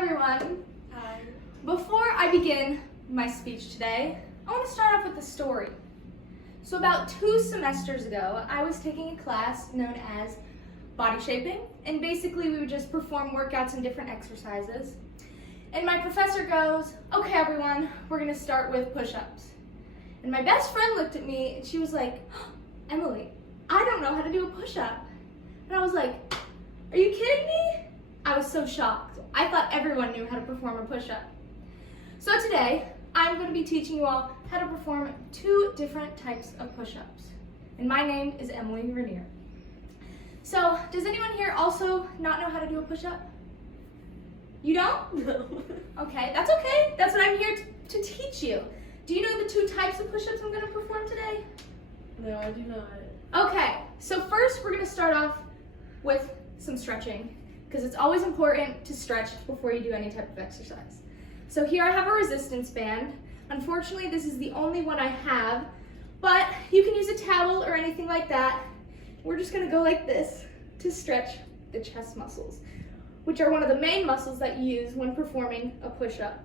everyone. Hi. Before I begin my speech today, I want to start off with a story. So about 2 semesters ago, I was taking a class known as body shaping, and basically we would just perform workouts and different exercises. And my professor goes, "Okay everyone, we're going to start with push-ups." And my best friend looked at me and she was like, "Emily, I don't know how to do a push-up." And I was like, "Are you kidding me?" I was so shocked. I thought everyone knew how to perform a push-up. So today, I'm going to be teaching you all how to perform 2 different types of push-ups. And my name is Emily Rainier. So, does anyone here also not know how to do a push-up? You don't? No. Okay, that's okay. That's what I'm here to teach you. Do you know the 2 types of push-ups I'm going to perform today? No, I do not. Okay, so first we're going to start off with some stretching, because it's always important to stretch before you do any type of exercise. So here I have a resistance band. Unfortunately, this is the only one I have, but you can use a towel or anything like that. We're just going to go like this to stretch the chest muscles, which are one of the main muscles that you use when performing a push-up.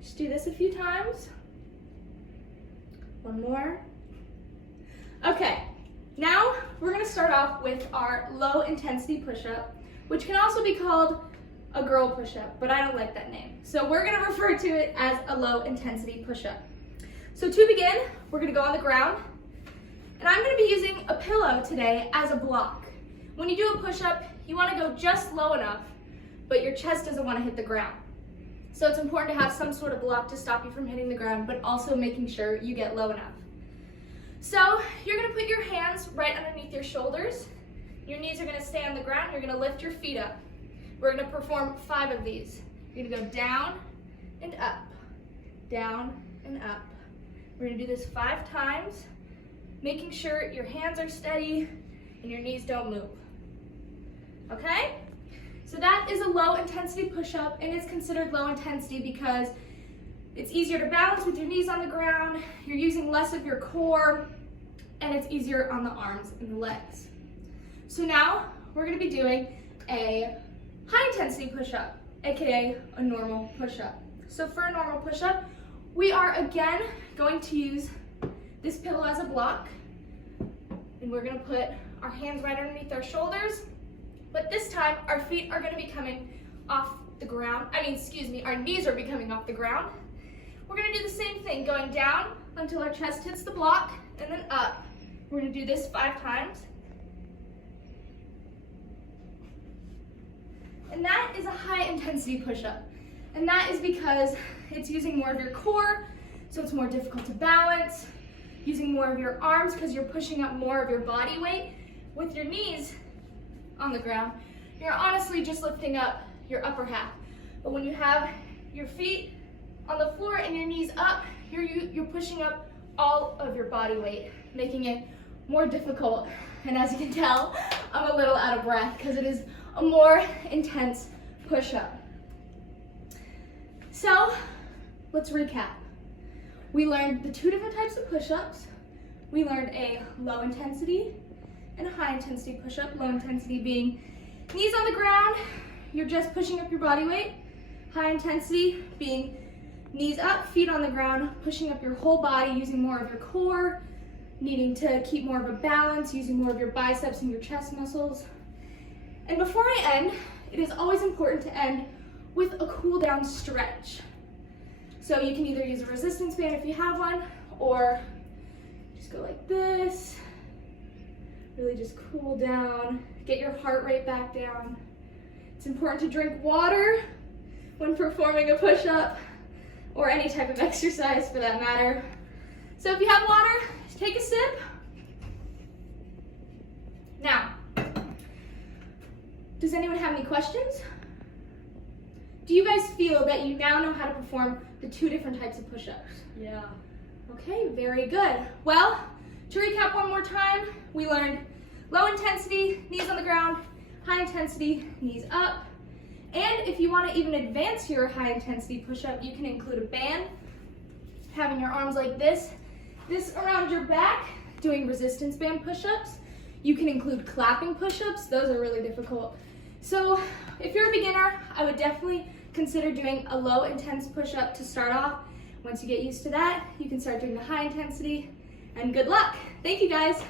Just do this a few times. One more. Okay, now we're going to start off with our low intensity push-up, which can also be called a girl push-up, but I don't like that name. So we're going to refer to it as a low intensity push-up. So to begin, we're going to go on the ground, and I'm going to be using a pillow today as a block. When you do a push-up, you want to go just low enough, but your chest doesn't want to hit the ground. So it's important to have some sort of block to stop you from hitting the ground, but also making sure you get low enough. So you're going to put your hands right underneath your shoulders. Your knees are going to stay on the ground. You're going to lift your feet up. We're going to perform 5 of these. You're going to go down and up, down and up. We're going to do this 5 times, making sure your hands are steady and your knees don't move. Okay? So that is a low intensity push-up, and it's considered low intensity because it's easier to balance with your knees on the ground, you're using less of your core, and it's easier on the arms and the legs. So now we're going to be doing a high intensity push-up, aka a normal push-up. So for a normal push-up, we are again going to use this pillow as a block, and we're going to put our hands right underneath our shoulders, but this time our feet are going to be coming off the ground. Our knees are coming off the ground. We're going to do the same thing, going down until our chest hits the block, and then up. We're going to do this 5 times. And that is a high intensity push-up. And that is because it's using more of your core, so it's more difficult to balance, using more of your arms because you're pushing up more of your body weight. With your knees on the ground, you're honestly just lifting up your upper half. But when you have your feet on the floor and your knees up, you're pushing up all of your body weight, making it more difficult. And as you can tell, I'm a little out of breath because it is a more intense push-up. So let's recap. We learned the 2 different types of push-ups. We learned a low intensity and a high intensity push-up. Low intensity being knees on the ground, you're just pushing up your body weight. High intensity being knees up, feet on the ground, pushing up your whole body, using more of your core, needing to keep more of a balance, using more of your biceps and your chest muscles. And before I end, it is always important to end with a cool down stretch. So you can either use a resistance band if you have one, or just go like this. Really just cool down, get your heart rate back down. It's important to drink water when performing a push-up, or any type of exercise for that matter. So if you have water, take a sip. Now, does anyone have any questions? Do you guys feel that you now know how to perform the 2 different types of push-ups? Yeah. Okay, very good. Well, to recap one more time, we learned low intensity, knees on the ground, high intensity, knees up. And if you want to even advance your high intensity push-up, you can include a band, having your arms like this around your back, doing resistance band push-ups. You can include clapping push-ups. Those are really difficult So if you're a beginner, I would definitely consider doing a low intense push-up to start off. Once you get used to that, you can start doing the high intensity, and good luck. Thank you guys.